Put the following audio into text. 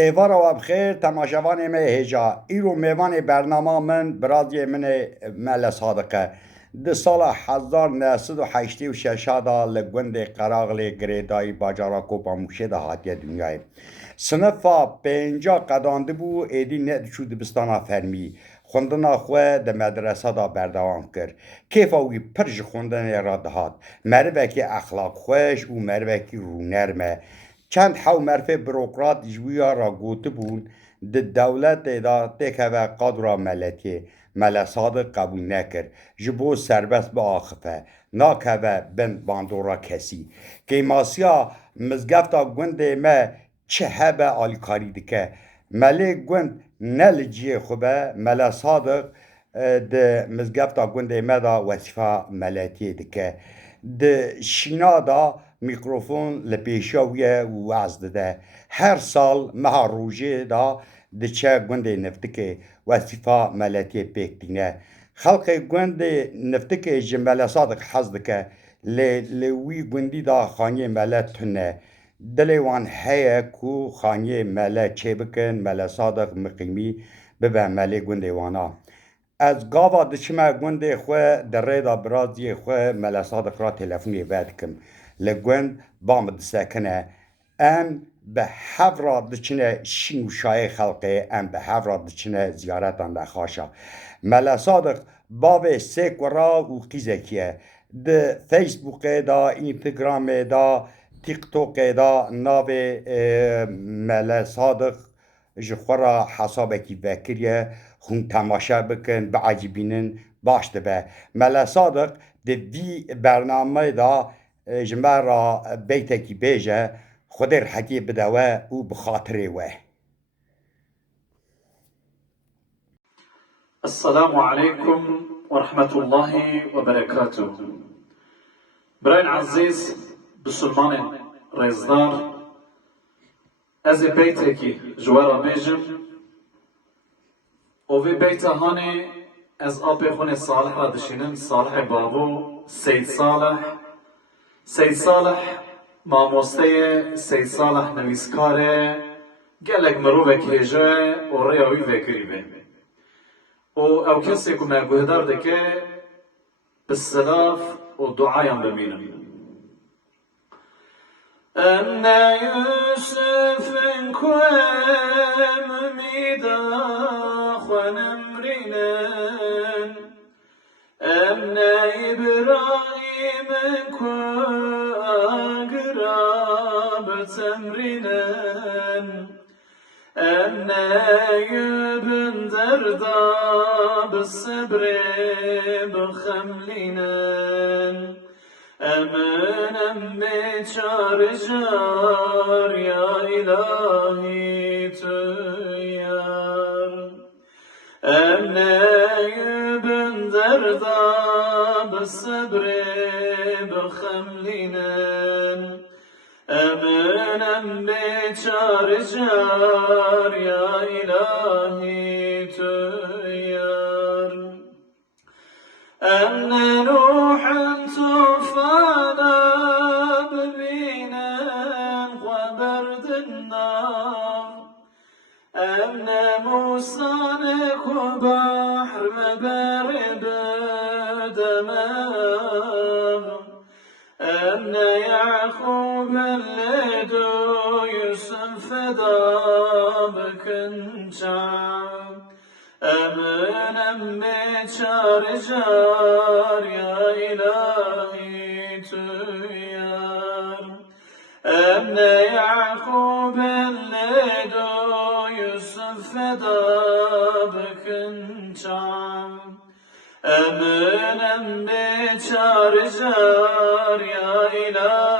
ایوارا و بخیر تماشاوان ما هجا ایرو میوان برنامه من برادی من مل صادقه ده سال 1986 دا لگوند قراغل گریدای باجارا کوپا موشه دا هاتیه دنیای سنفا پینجا قدانده بو ایدی ند شو دبستانا فرمی خوندنا خواه ده مدرسه دا بردوام کر کیفاوی پرج خوندن را دهات مروکی اخلاق خوش و مروکی رونرمه چند حو مرفه بروکرات جویا را گوته بون ده دولت دا تکوه قدر ملتی ملا صادق قبول نکر جبو سربست با آخفه ناکوه بند باندورا کسی که ماسیا مزگفتا گونده ما چه هبه آلیکاری دکه ملی گوند نلجی خوبه ملا صادق ده مزگفتا گونده ما دا وصفه ملتی دکه ده شینا دا میکروفون لپیشاویه و وعز ده هر سال مها روژه دا ده چه گونده نفتکه وصفه ملتی پیکتینه خلق گونده نفتکه جمله صادق حز دکه لوی گوندی دا خانیه ملت تنه دلوان هیا کو خانیه ملت چه بکن ملت صادق مقیمی ببه ملی گونده وانا از گاوا دچمه گونده خواه در ریدا برازی خواه ملا صادق را تلفونی بد کم لگوند بام دسکنه ام به هفرا دچنه شین و شای خلقه ام به هفرا دچنه زیارتان ده خاشا ملا صادق باب سیک و را و قیزکیه ده فیسبوک دا اینستاگرام دا تیک توک دا ناو ملا صادق جخورا حسابکی وکریه خون تماشا بکن بعجبینن باش دبه ملا صادق ده وی برنامه دا جمع را بیتکی بیجه خودر حکی بدوه و بخاطره وه السلام عليكم ورحمة الله وبركاته براين عزيز بسلمان ريزدار از بیتکی جوارا بیجم و وی بیت هانی از آب خون صالح را دشینم صالح بابو سید صالح ماموسته سید صالح نویسکاره گلک مروفک هجه و ریاوی وکریبه و او کسی که مگوهدار دکه بالسلاف و دعایم ببینم أنا يوسف كوام ميدا خنمرنا أنا إبراهيم كو أقرب تمرنا أنا يبن دردا بالصبر بخملنا أمن بشار جار يا إلهي تيار أمن يبن دردا بالصبر بخملنا أمن بشار جار يا إلهي تيار أن نوح طوفانا ببينا وبرد النار أن موسى نكو بحر مبارد دمام أن يعقوب الليدو يوسف داب كنشام أمن بشار جار يا إلهي تيار أمن يعقوب الليدو يوسف داب كنشام أمن بشار جار يا إلهي